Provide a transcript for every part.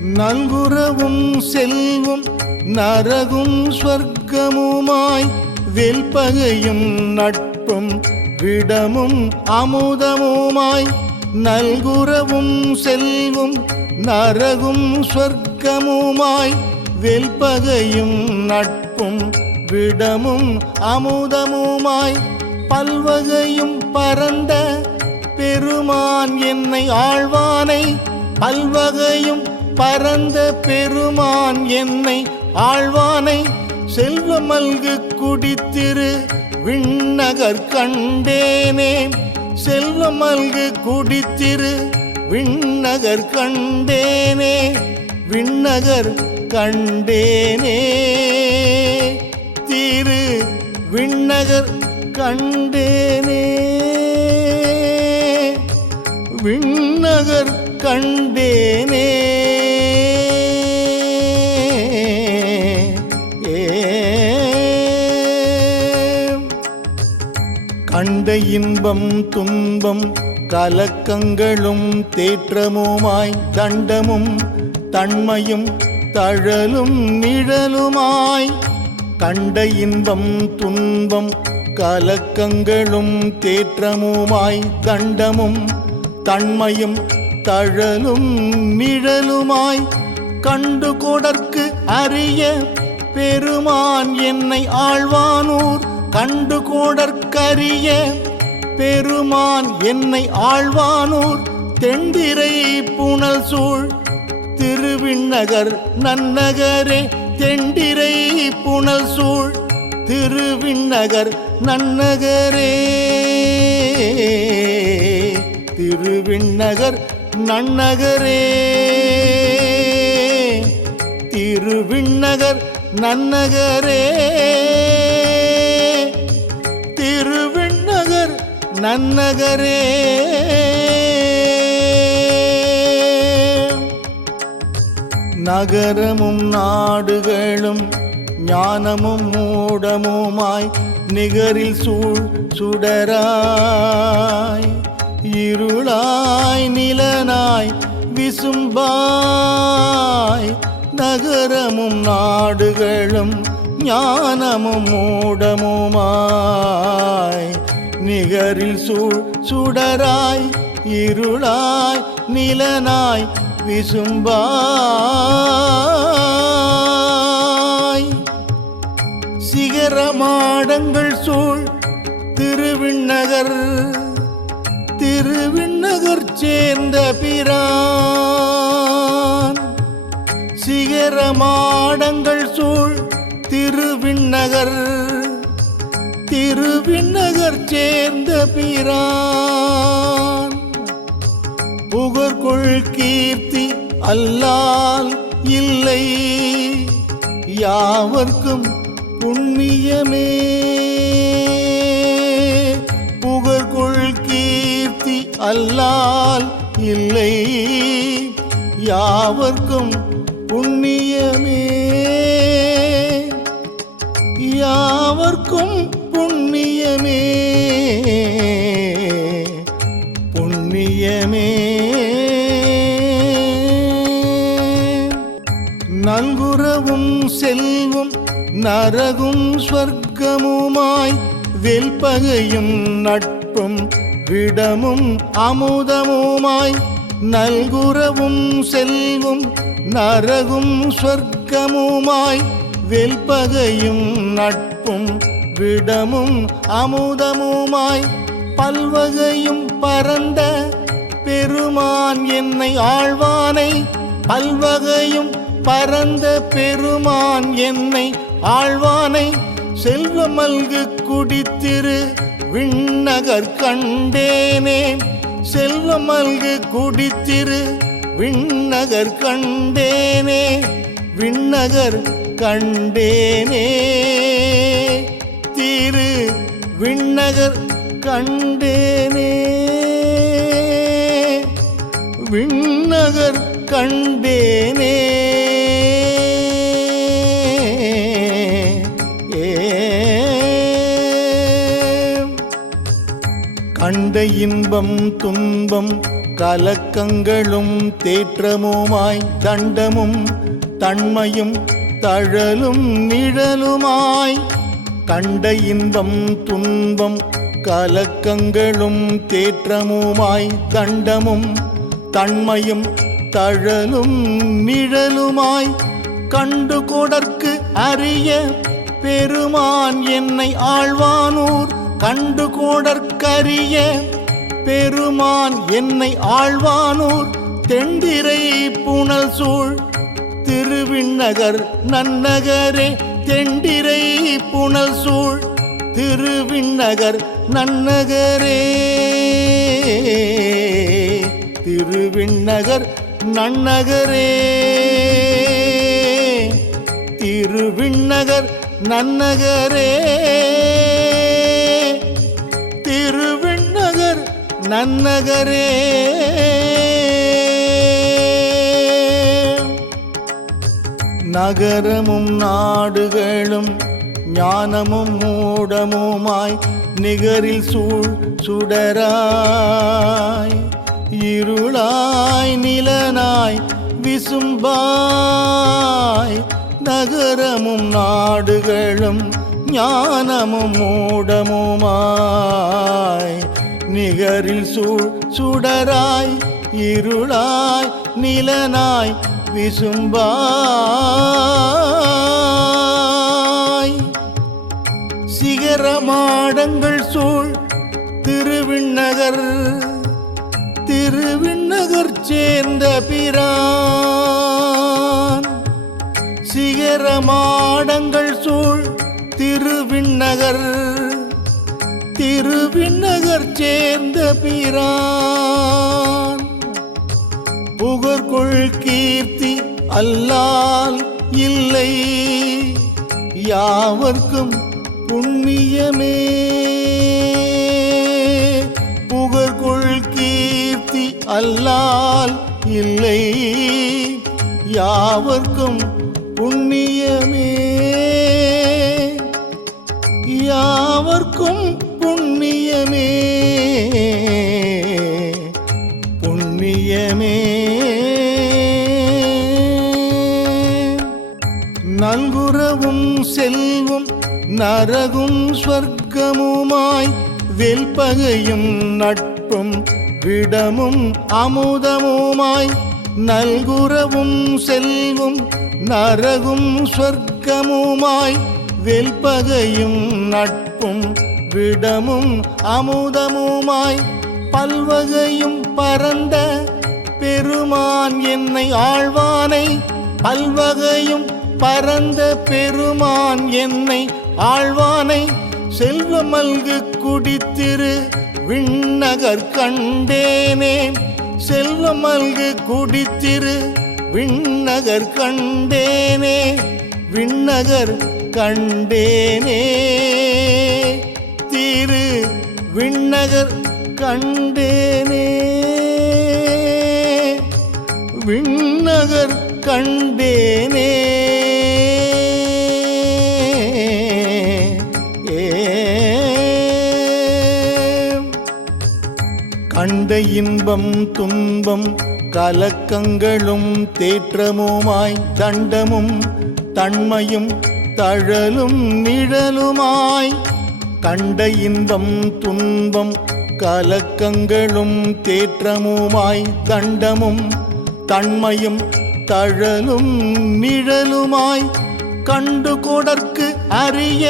நல்குரவும் செல்வம் நரகும் ஸ்வர்க்கமுமாய் வெல்பகையும் நட்பும் விடமும் அமுதமுமாய் நல்குரவும் செல்வம் நரகும் ஸ்வர்க்கமுமாய் வெல்பகையும் நட்பும் விடமும் அமுதமுமாய் பல்வகையும் பரந்த பெருமான் என்னை ஆழ்வானை பல்வகையும் பரந்த பெருமான் என்னை ஆழ்வானை செல்வமல்கு குடித்திரு விண்ணகர் கண்டேனே செல்வமல்கு குடித்திரு விண்ணகர் கண்டேனே விண்ணகர் கண்டேனே திரு விண்ணகர் கண்டேனே விண்ணகர் கண்டேனே கண்ட இன்பம் துன்பம் கலக்கங்களும் தேற்றமுமாய் தண்டமும் தன்மையும் தழலும் நிழலுமாய் கண்ட இன்பம் துன்பம் கலக்கங்களும் தேற்றமுமாய் தண்டமும் தன்மையும் தழலும் நிழலுமாய் கண்டு கொடற்கு அரிய பெருமான் என்னை ஆழ்வானூர் கண்டு கோடற்கரிய பெருமான் என்னை ஆழ்வானூர் தெண்டிரை புனல் சூழ் திருவிண்ணகர் நன்னகரே தெண்டிரை புனல் சூழ் திருவிண்ணகர் நன்னகரே திருவிண்ணகர் நன்னகரே திருவிண்ணகர் நன்னகரே திருவிண்ணகர் நன்னகரே நகரமும் நாடுகளும் ஞானமும் மூடமுமாய் நிகரில் சூழ் சுடராய் இருளாய் நிலனாய் விசும்பாய் நகரமும் நாடுகளும் ஞானமும் மூடமுமாய் நிகரில் சூழ் சுடராய் இருளாய் நிலனாய் விசும்பாய் சிகரமாடங்கள் சூழ் திருவிண்ணகர் திருவிண்ணகர் சேர்ந்த பிரான் சிகரமாடங்கள் சூழ் திருவிண்ணகர் திருவிண்ணகர் சேர்ந்த பிரான் புகழ்கொள் கீர்த்தி அல்லால் இல்லை யாவர்க்கும் புண்ணியமே புகழ்கொள் கீர்த்தி அல்லால் இல்லை யாவர்க்கும் புண்ணியமே யாவர்க்கும் புண்ணியமே புண்ணியமே நல்குரவும் செல்வம் நரகும் ஸ்வர்க்கமுமாய் வெல்பகையும் நட்பும் விடமும் அமுதமுமாய் நல்குரவும் செல்வம் நரகும் ஸ்வர்க்கமுமாய் வெல்பகையும் நட்பும் விடமும் அமுதமுமாய் பல்வகையும் பரந்த பெருமான் என்னை ஆழ்வானை பல்வகையும் பரந்த பெருமான் என்னை ஆழ்வானை செல்வமல்கு குடித்திரு விண்ணகர் கண்டேனே செல்வமல்கு குடித்திரு விண்ணகர் கண்டேனே விண்ணகர் கண்டேனே திரு விண்ணகர் கண்டேனே விண்ணகர் கண்டேனே கண்ட இன்பம் துன்பம் கலக்கங்களும் தேற்றமுமாய் தண்டமும் தன்மையும் தழலும் நிழலுமாய் கண்ட இன்பம் துன்பம் கலக்கங்களும் தேற்றமுமாய் தண்டமும் தன்மையும் தழலும் நிழலுமாய் கண்டு கொடற்கு அரிய பெருமான் என்னை ஆழ்வானூர் கண்டு கொடற்கரிய பெருமான் என்னை ஆழ்வானூர் தெண்டிரை புனல் சூழ் திருவிண்ணகர் நன்னகரே தெண்டிரை புனல் சூழ் திருவிண்ணகர் நன்னகரே திருவிண்ணகர் நன்னகரே திருவிண்ணகர் நன்னகரே திருவிண்ணகர் நன்னகரே நகரமும் நாடுகளும் ஞானமும் மூடமுமாய் நிகரில் சூழ் சுடராய் இருளாய் நிலனாய் விசும்பாய் நகரமும் நாடுகளும் ஞானமும் மூடமுமாய் நிகரில் சூழ் சுடராய் இருளாய் நிலனாய் விசும்பாய் சிகரமாடங்கள் சூழ் திருவிண்ணகர் திருவிண்ணகர் சேர்ந்த பிரான் சிகரமாடங்கள் சூழ் திருவிண்ணகர் திருவிண்ணகர் சேர்ந்த பிரான் புகழ்கொள் கீர்த்தி அல்லால் இல்லை யாவர்க்கும் புண்ணியமே புகழ்கொள் கீர்த்தி அல்லால் இல்லை யாவர்க்கும் புண்ணியமே யாவர்க்கும் புண்ணியமே புண்ணியமே நல்குரவும் செல்வும் நரகும் ஸ்வர்க்கமுமாய் வெல்பகையும் நட்பும் விடமும் அமுதமுமாய் நல்குரவும் செல்வும் நரகும் ஸ்வர்க்கமுமாய் வெல்பகையும் நட்பும் விடமும் அமுதமுமாய் பல்வகையும் பரந்த பெருமான் என்னை ஆழ்வானை பல்வகையும் பரந்த பெருமான் என்னை ஆழ்வானை செல்வமல்கு குடித்திரு விண்ணகர் கண்டேனே செல்வமல்கு குடித்திரு விண்ணகர் கண்டேனே விண்ணகர் கண்டேனே திரு விண்ணகர் கண்டேனே விண்ணகர் கண்டேனே கண்ட இன்பம் துன்பம் கலக்கங்களும் தேற்றமுமாய் தண்டமும் தன்மையும் தழலும் நிழலுமாய் கண்ட இன்பம் துன்பம் கலக்கங்களும் தேற்றமுமாய் தண்டமும் தன்மையும் தழலும் நிழலுமாய் கண்டு கொடற்கு அரிய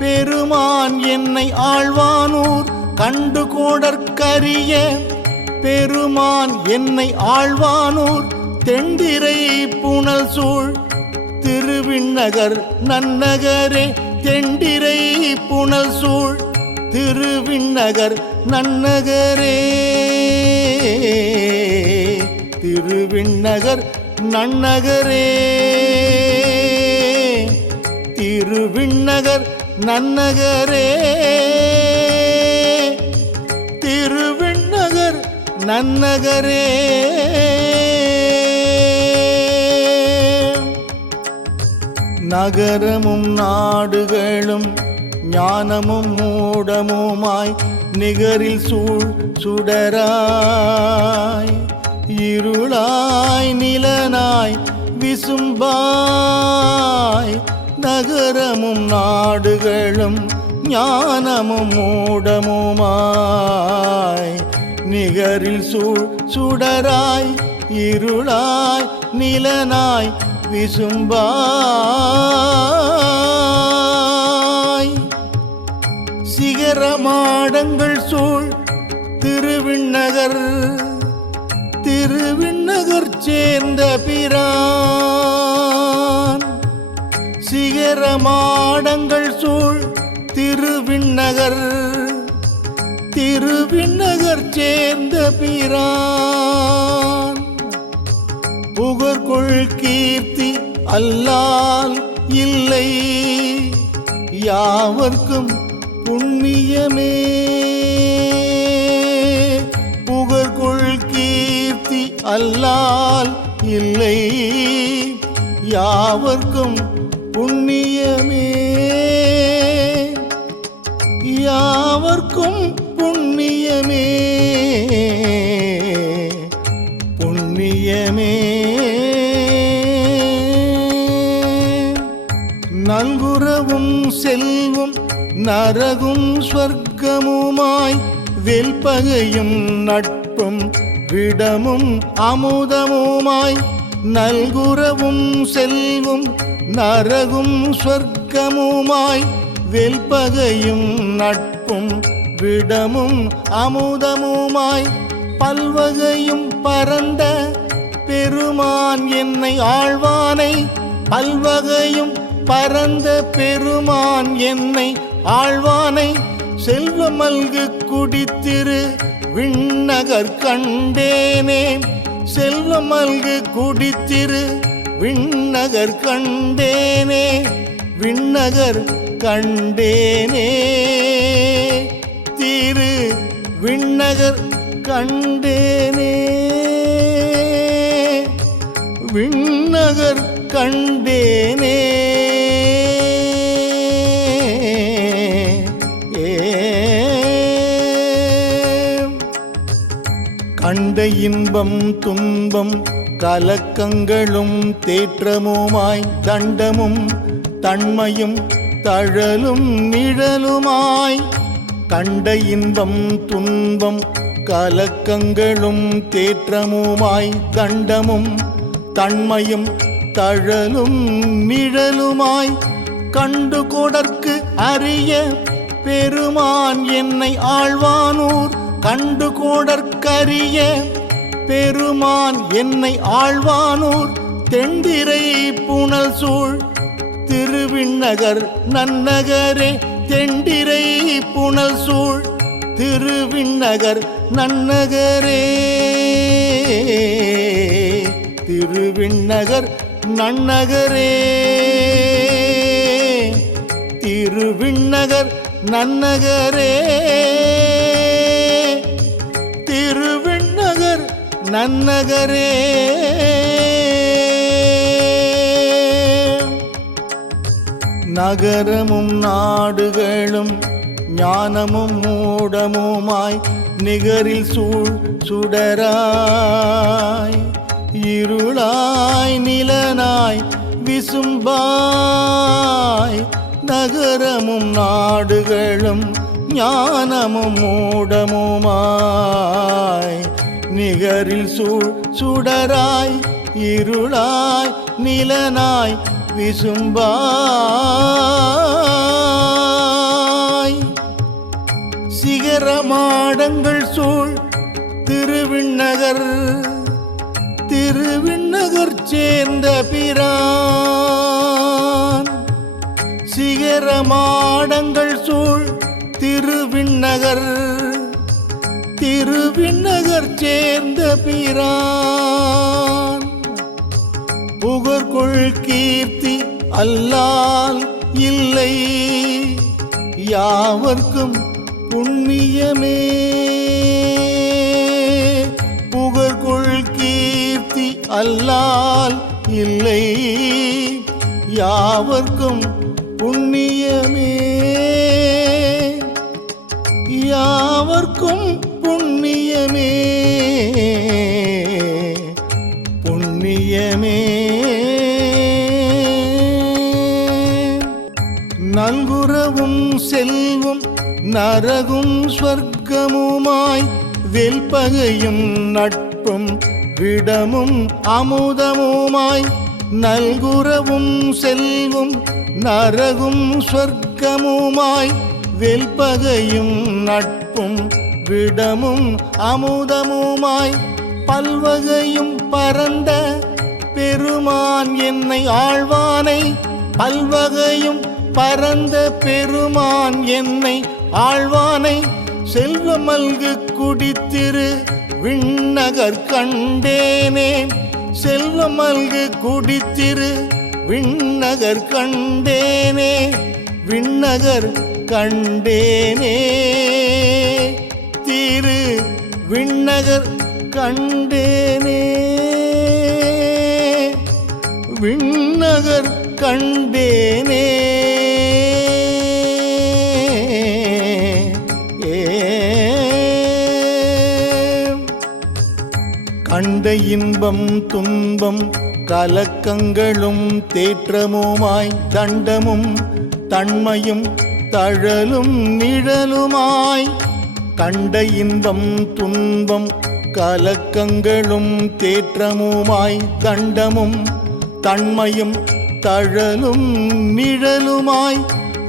பெருமான் என்னை ஆழ்வானூர் கண்டு கொடற்கரிய பெருமான் என்னை ஆழ்வானூர் தெண்டிரை புனல் சூழ் திருவிண்ணகர் நன்னகரே தெண்டிரை புனல் சூழ் திருவிண்ணகர் நன்னகரே திருவிண்ணகர் நன்னகரே திருவிண்ணகர் நன்னகரே திருவிண்ணகர் நன்னகரே நகரமும் நாடுகளும் ஞானமும் மூடமுமாய் நிகரில் சூழ் சுடராய் இருளாய் நிலனாய் விசும்பாய் நகரமும் நாடுகளும் ஞானமும் மூடமுமாய் நிகரில் சூழ் சுடராய் இருளாய் நிலனாய் விசும்பாய் சிகரமாடங்கள் சூழ் திருவிண்ணகர் சேர்ந்த பிரான் சிகரமாடங்கள் சூழ் திருவிண்ணகர் சேர்ந்த பிரான் புகழ்கொள் கீர்த்தி அல்லால் இல்லை யாவர்க்கும் புண்ணியமே புகழ்கொள் கீர்த்தி அல்லால் இல்லை யாவர்க்கும் புண்ணியமே யாவர்க்கும் புண்ணியமே புண்ணியமே நல்குரவும் செல்வம் நரகும் ஸ்வர்க்கமுமாய் வெல்பகையும் நட்பும் விடமும் அமுதமுமாய் நல்குரவும் செல்வம் நரகும் ஸ்வர்க்கமுமாய் வெல்பகையும் நட்பும் விடமும் அமுதமுமாய் பல்வகையும் பரந்த பெருமான் என்னை ஆழ்வானை பல்வகையும் பரந்த பெருமான் என்னை ஆழ்வானை செல்வமல்கு குடித்திரு விண்ணகர் கண்டேனே செல்வமல்கு குடித்திரு விண்ணகர் கண்டேனே விண்ணகர் கண்டேனே திரு விண்ணகர் கண்டேனே விண்ணகர் கண்டேனே கண்ட இன்பம் துன்பம் கலக்கங்களும் தேற்றமுமாய் தண்டமும் தன்மையும் தழலும் நிழலுமாய் கண்ட இன்பம் துன்பம் கலக்கங்களும் தேற்றமுமாய் தண்டமும் தன்மையும் தழலும் நிழலுமாய் கண்டு கொடற்கு அரிய பெருமான் என்னை ஆழ்வானூர் கண்டு கோடற்கரிய பெருமான் என்னை ஆழ்வானூர் தெண்டிரை புனல் சூழ் திருவிண்ணகர் நன்னகரே தெண்டிரை புனல் சூழ் திருவிண்ணகர் நன்னகரே திருவிண்ணகர் நன்னகரே திருவிண்ணகர் நன்னகரே திருவிண்ணகர் நன்னகரே நகரமும் நாடுகளும் ஞானமும் மூடமுமாய் நிகரில் சூழ் சுடராய் இருளாய் நிலனாய் விசும்பாய் நகரமும் நாடுகளும் ஞானமும் மூடமுமாய் நிகரில் சூழ் சுடராய் இருளாய் நிலனாய் விசும்பாய் சிகரமாடங்கள் சூழ் திருவிண்ணகர் சேர்ந்த பிரான் சிகரமாடங்கள் சூழ் திருவிண்ணகர் சேர்ந்த பிரான் புகழ்கொள் கீர்த்தி அல்லால் இல்லை யாவர்க்கும் புண்ணியமே புகழ்கொள் கீர்த்தி அல்லால் இல்லை யாவர்க்கும் புண்ணியமே யாவர்க்கும் யாவர்க்கும் புண்ணியமே புண்ணியமே. நல்குரவும் செல்வம் நரகும் ஸ்வர்க்கமுமாய் வெல்பகையும் நட்பும் விடமும் அமுதமுமாய். நல்குரவும் செல்வம் நரகும் ஸ்வர்க்கமுமாய் வெல்பகையும் நட்பும் விடமும் அமுதமுமாய். பல்வகையும் பரந்த பெருமான் என்னை ஆழ்வானை. பல்வகையும் பரந்த பெருமான் என்னை ஆழ்வானை. செல்வமல்கு குடித்திரு விண்ணகர் கண்டேனே. செல்வமல்கு குடித்திரு விண்ணகர் கண்டேனே. விண்ணகர் கண்டேனே திரு விண்ணகர் கண்டேனே. விண்ணகர் கண்டேனே. கண்ட இன்பம் துன்பம் கலக்கங்களும் தேற்றமுமாய் தண்டமும் தன்மையும் தழலும் நிழலுமாய். கண்ட இன்பம் துன்பம் கலக்கங்களும் தேற்றமுமாய் தண்டமும் தன்மையும் தழலும் நிழலுமாய்.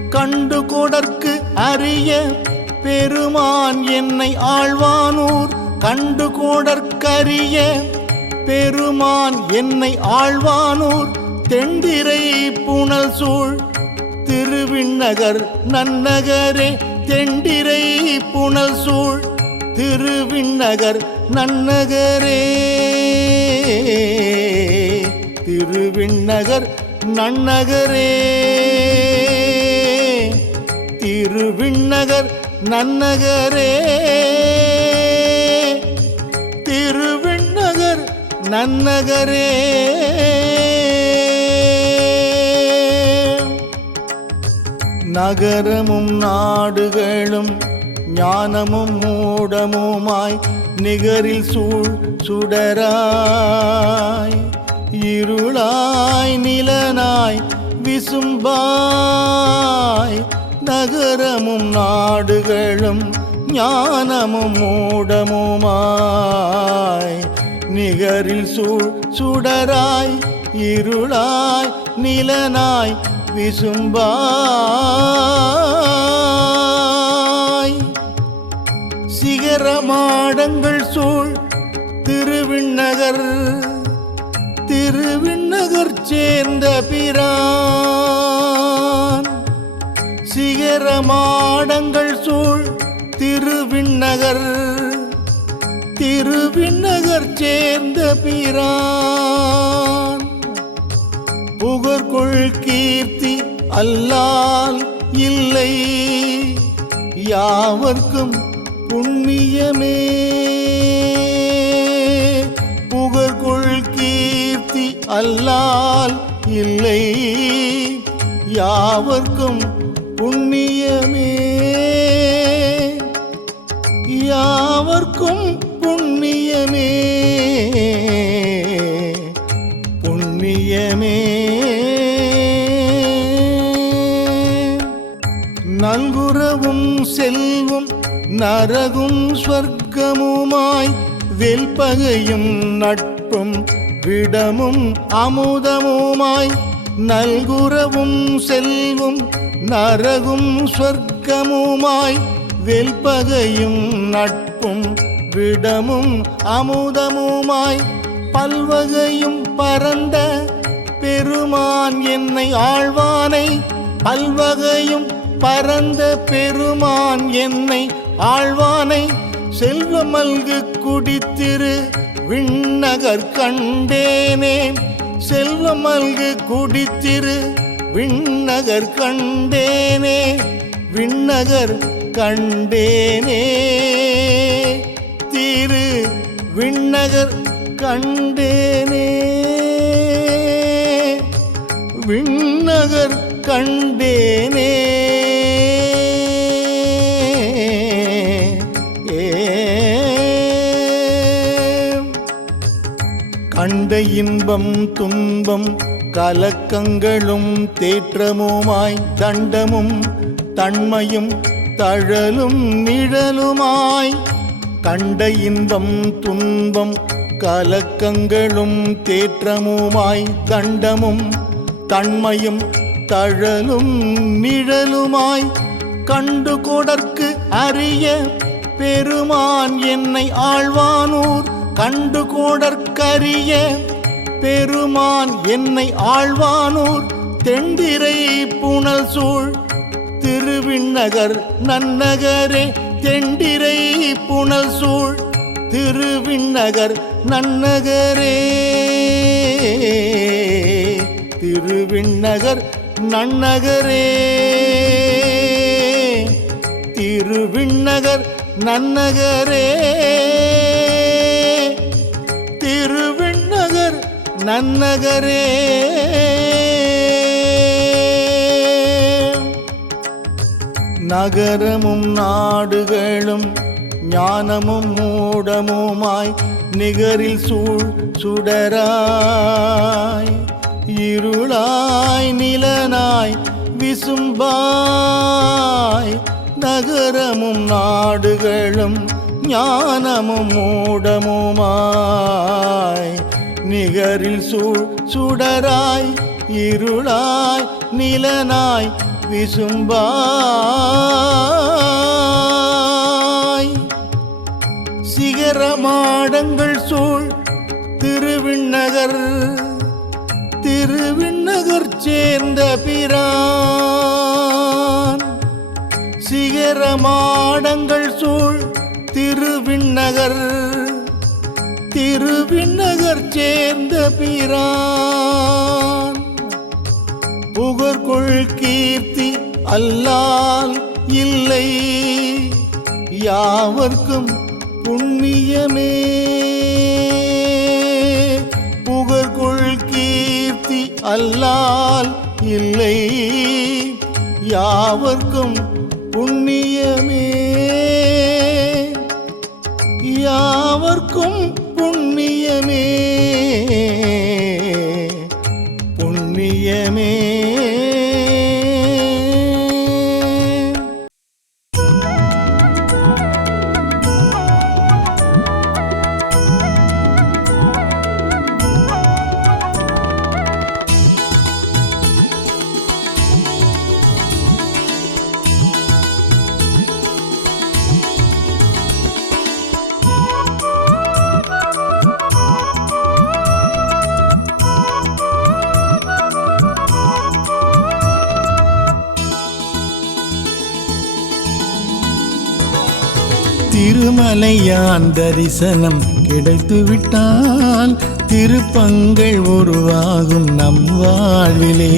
கண்டு கொடற்கு அரிய பெருமான் என்னை ஆழ்வானூர். கண்டு கொடற்கரிய பெருமான் என்னை ஆழ்வானூர். தெண்டிரை புனல் சூழ் திருவிண்ணகர் நன்னகரே. தெண்டிரை புனல் சூழ் திருவிண்ணகர் நன்னகரே. திருவிண்ணகர் நன்னகரே. திருவிண்ணகர் நன்னகரே. திருவிண்ணகர் நன்னகரே. நகரமும் நாடுகளும் ஞானமும் மூடமுமாய் நிகரில் சூழ் சுடராய் இருளாய் நிலனாய் விசும்பாய். நகரமும் நாடுகளும் ஞானமும் மூடமுமாய் நிகரில் சூழ் சுடராய் இருளாய் நிலனாய் விசும்பாய். சிகரமாடங்கள் சூழ் திருவிண்ணகர். திருவிண்ணகர் சேர்ந்த பிரான். சிகரமாடங்கள் சூழ் திருவிண்ணகர். திருவிண்ணகர் சேர்ந்த பிரான். புகழ்கொள் கீர்த்தி அல்லால் இல்லை யாவர்க்கும் புண்ணியமே. புகழ்கொள் கீர்த்தி அல்லால் இல்லை யாவர்க்கும் புண்ணியமே. யாவர்க்கும் புண்ணியமே புண்ணியமே. நல்குரவும் செல்வம் நரகும் ஸ்வர்க்கமுமாய் வெல்பகையும் நட்பும் விடமும் அமுதமுமாய். நல்குரவும் செல்வம் நரகும் ஸ்வர்க்கமுமாய் வெல்பகையும் நட்பும் விடமும் அமுதமுமாய். பல்வகையும் பரந்த பெருமான் என்னை ஆழ்வானை. பல்வகையும் பரந்த பெருமான் என்னை ஆழ்வானை. செல்வமல்கு குடித்திரு விண்ணகர் கண்டேனே. செல்வமல்கு குடித்திரு விண்ணகர் கண்டேனே. விண்ணகர் கண்டேனே திரு விண்ணகர் கண்டேனே. விண்ணகர் கண்டேனே. இன்பம் துன்பம் கலக்கங்களும் தேற்றமுமாய் தண்டமும் தன்மையும் தழலும் நிழலுமாய் கண்ட இன்பம் துன்பம் கலக்கங்களும் தேற்றமுமாய் தண்டமும் தன்மையும் தழலும் நிழலுமாய் கண்டு கொடற்கு அரிய பெருமான் என்னை ஆழ்வானூர் கண்டு கோடற்கரிய பெருமான் என்னை ஆழ்வானூர் தெண்டிரை புனல் சூழ் திருவிண்ணகர் நன்னகரே தெண்டிரை புனல் சூழ் திருவிண்ணகர் நன்னகரே திருவிண்ணகர் நன்னகரே திருவிண்ணகர் நன்னகரே திருவிண்ணகர் நன்னகரே நகரமும் நாடுகளும் ஞானமும் மூடமுமாய் நிகரில் சூழ் சுடராய் இருளாய் நிலனாய் விசும்பாய் நகரமும் நாடுகளும் ஞானமும் மூடமுமாய் நிகரில் சூழ் சுடராய் இருளாய் நிலனாய் விசும்பாய் சிகரமாடங்கள் சூழ் திருவிண்ணகர் திருவிண்ணகர் சேர்ந்த பிரான் சிகரமாடங்கள் சூழ் திருவிண்ணகர் திருவிண்ணகர் சேர்ந்த பிரான் புகழ்கொள் கீர்த்தி அல்லால் இல்லை யாவர்க்கும் புண்ணியமே புகழ்கொள் கீர்த்தி அல்லால் இல்லை யாவர்க்கும் புண்ணியமே யாவர்க்கும் புண்ணியமே புண்ணியமே திருமலையான் தரிசனம் கிடைத்துவிட்டால் திருப்பங்கள் உருவாகும் நம் வாழ்விலே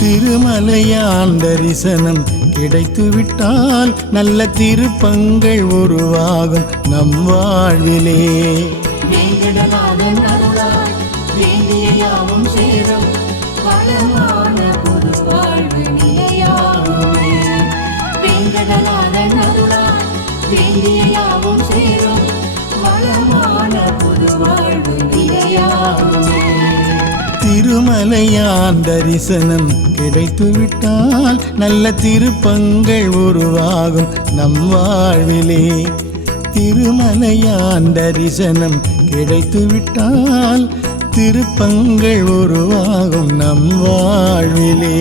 திருமலையான் தரிசனம் கிடைத்துவிட்டால் நல்ல திருப்பங்கள் உருவாகும் நம் வாழ்விலே வேங்கடநாதன் அருளால் வேண்டிய யாவும் சேரும் வளமான புது வாழ்வு நிலையாகுமே வேங்கடநாதன் அருளால் வேண்டிய யாவும் சேரும் வளமான புது வாழ்வு நிலையாகுமே திருமலையான் தரிசனம் கிடைத்துவிட்டால் நல்ல திருப்பங்கள் உருவாகும் நம் வாழ்விலே திருமலையான் தரிசனம் கிடைத்துவிட்டால் திருப்பங்கள் உருவாகும் நம் வாழ்விலே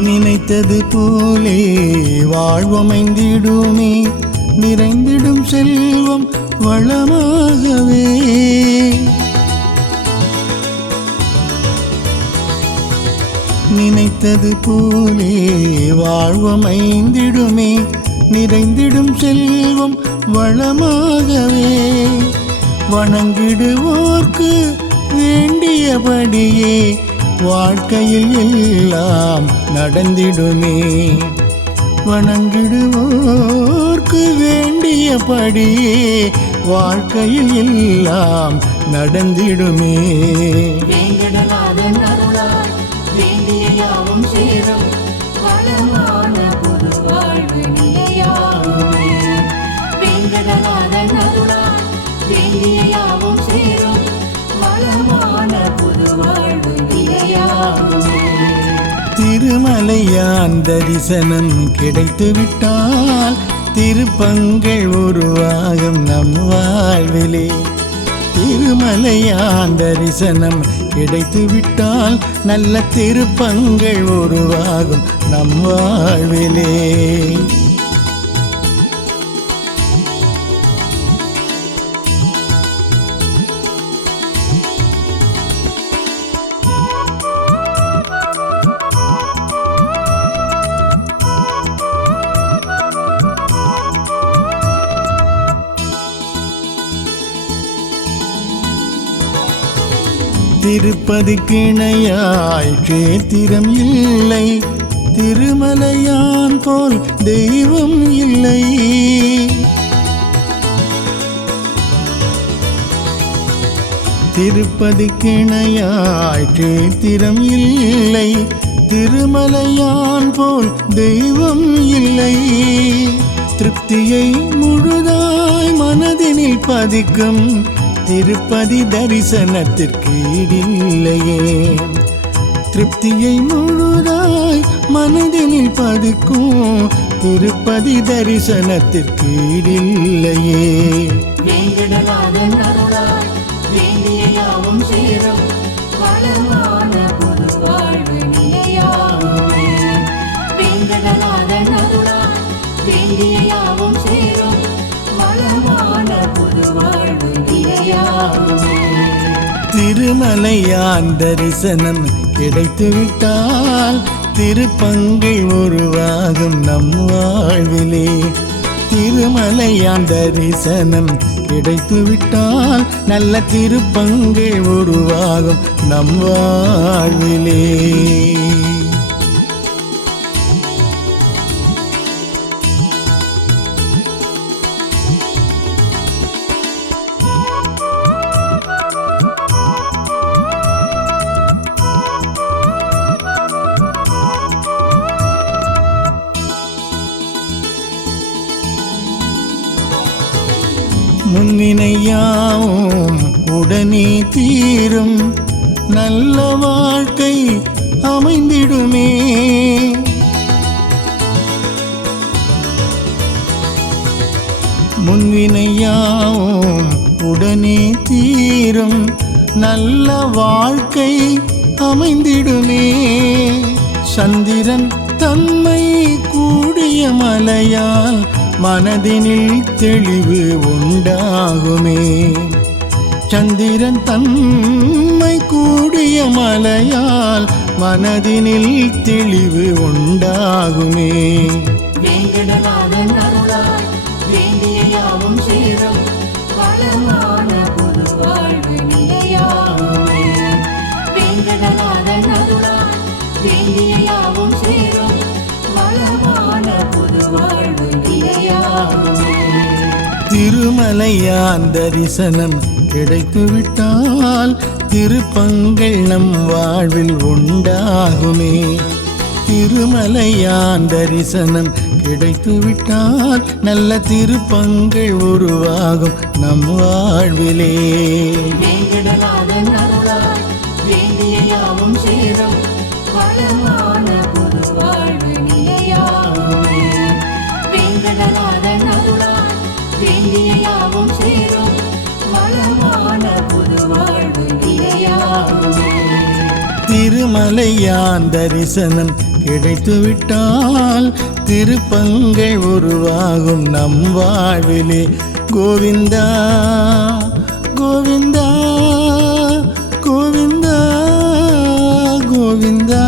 நினைத்தது போலே வாழ்வமைந்திடுமே நிறைந்திடும் செல்வம் வளமாகவே நினைத்தது போலே வாழ்வமைந்திடுமே நிறைந்திடும் செல்வம் வளமாகவே வணங்கிடுவோர்க்கு வேண்டியபடியே வாழ்க்கையில் எல்லாம் நடந்திடுமே. வணங்கிடுவோர்க்கு வேண்டியபடியே வாழ்க்கையில் எல்லாம் நடந்திடுமே. வேங்கடநாதன் அருளால் வேண்டிய யாவும் சேரும் வளமான புது வாழ்வு நிலையாகுமே. வேங்கடநாதன் அருளால் வேண்டிய யாவும் சேரும் வளமான புது வாழ்வு நிலையாகுமே. திருமலையான் தரிசனம் கிடைத்துவிட்டால் திருப்பங்கள் உருவாகும் நம் வாழ்விலே. திருமலையான் தரிசனம் கிடைத்துவிட்டால் நல்ல திருப்பங்கள் உருவாகும் நம் வாழ்விலே. திருப்பதிக்கு இணையாய் க்ஷேத்திரம் இல்லை, திருமலையான் போல் தெய்வம் இல்லை. திருப்பதிக்கு இணையாய் க்ஷேத்திரம் இல்லை, திருமலையான் போல் தெய்வம் இல்லை. திருப்தியை முழுதாய் மனதினில் பதிக்கும் திருப்பதி தரிசனத்திற்கு ஈடில்லையே. திருப்தியை முழுதாய் மனதினில் பதிக்கும் திருப்பதி தரிசனத்திற்கு ஈடில்லையே. வேங்கடநாதன் அருளால் வேண்டிய யாவும் சேரும் வளமான புது வாழ்வு நிலையாகுமே. வேங்கடநாதன் அருளால் வேண்டிய யாவும் சேரும் வளமான புது வாழ்வு நிலையாகுமே. திருமலையான் தரிசனம் கிடைத்துவிட்டால் திருப்பங்கள் உருவாகும் நம் வாழ்விலே. திருமலையான் தரிசனம் கிடைத்துவிட்டால் நல்ல திருப்பங்கள் உருவாகும் நம் வாழ்விலே. முன்வினையாவும் உடனே தீரும் நல்ல வாழ்க்கை அமைந்திடுமே. முன்வினையாவும் உடனே தீரும் நல்ல வாழ்க்கை அமைந்திடுமே. சந்திரன் தன்மை கூடிய மலையால் மனதினில் தெளிவு உண்டாகுமே. சந்திரன் தன்மை கூடிய மலையால் மனதினில் தெளிவு உண்டாகுமே. வேங்கடநாதன் அருளால் வேண்டிய யாவும் சேரும் வளமான புது வாழ்வு நிலையாகுமே. வேங்கடநாதன் அருளால் வேண்டிய யாவும் சேரும் வளமான புது வாழ்வு நிலையாகுமே. திருமலையான் தரிசனம் கிடைத்துவிட்டால் திருப்பங்கள் நம் வாழ்வில் உண்டாகுமே. திருமலையான் தரிசனம் கிடைத்துவிட்டால் நல்ல திருப்பங்கள் உருவாகும் நம் வாழ்விலே. வேங்கடநாதன் அருளால் வேண்டிய யாவும் சேரும் வளமான புது வாழ்வு நிலையாகுமே. வேங்கடநாதன் அருளால் வேண்டிய யாவும் சேரும் வளமான புது வாழ்வு நிலையாகுமே. திருமலையான் தரிசனம் கிடைத்துவிட்டால் திருப்பங்கள் உருவாகும் நம் வாழ்விலே. கோவிந்தா கோவிந்தா கோவிந்தா கோவிந்தா.